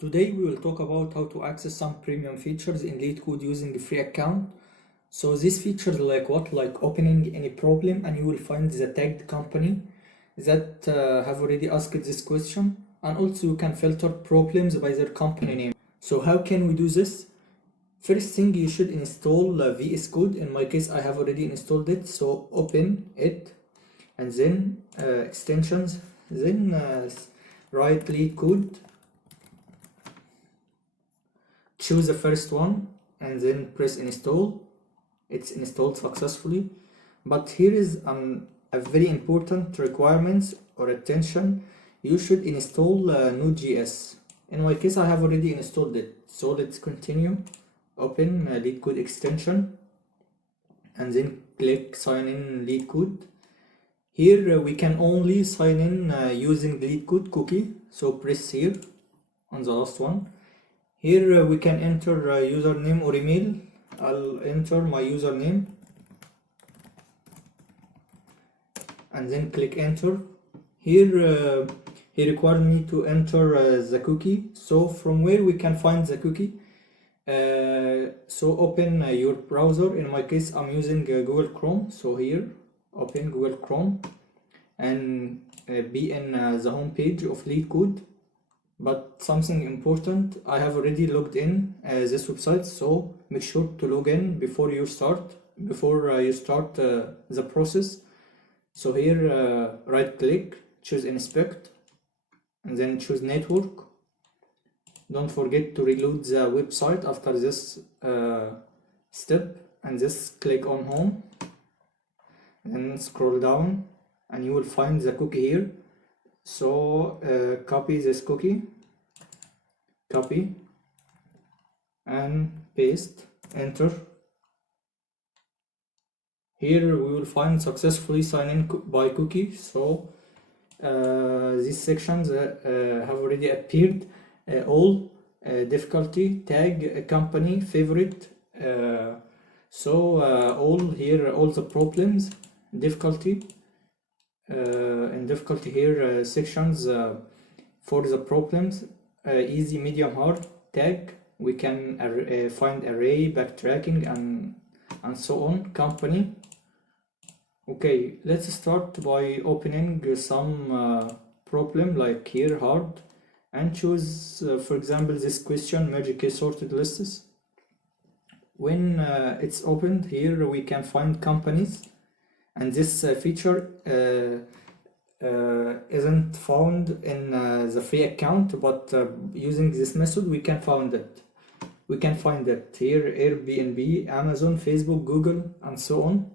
Today we will talk about how to access some premium features in LeetCode using a free account. So these features like what? Like opening any problem and you will find the tagged company that have already asked this question, and also you can filter problems by their company name. So how can we do this? First thing, you should install VS Code. In my case I have already installed it, so open it and then extensions, then write LeetCode. Choose the first one and then press install. It's installed successfully. But here is a very important requirement or attention. You should install Node.js. In my case I have already installed it, so let's continue. Open LeetCode extension and then click sign in LeetCode. Here we can only sign in using LeetCode cookie, so press here on the last one. Here we can enter username or email. I'll enter my username and then click enter. Here he required me to enter the cookie. So from where we can find the cookie? So open your browser. In my case I'm using Google Chrome, so here open Google Chrome and be in the home page of LeetCode. But something important, I have already logged in this website, so make sure to log in before you start the process. So here right click, choose inspect and then choose network. Don't forget to reload the website after this step, and just click on home and scroll down and you will find the cookie here. So copy this cookie, copy and paste, enter. Here we will find successfully sign in by cookie. So these sections have already appeared. All, difficulty, tag, company, favorite. All here, all the problems, difficulty. In difficulty here sections for the problems, easy, medium, hard, tag. We can find array, backtracking and so on, company. Okay, let's start by opening some problem like here hard, and choose for example this question, merge case sorted lists. When it's opened, here we can find companies, and this feature isn't found in the free account, but using this method we can find it. Here Airbnb, Amazon, Facebook, Google and so on.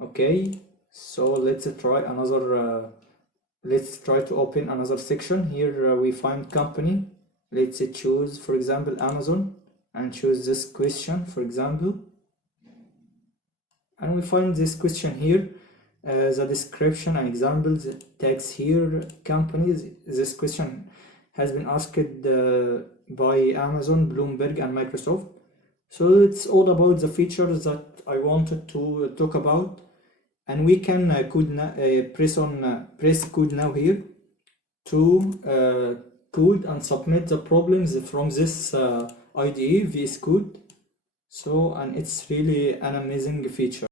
Okay, so let's try another let's try to open another section. Here we find company. Let's choose for example Amazon and choose this question for example, and we find this question here. The description and examples, tags here, companies. This question has been asked by Amazon, Bloomberg and Microsoft. So it's all about the features that I wanted to talk about, and we can press code now here to code and submit the problems from this IDE VS Code. So, and it's really an amazing feature.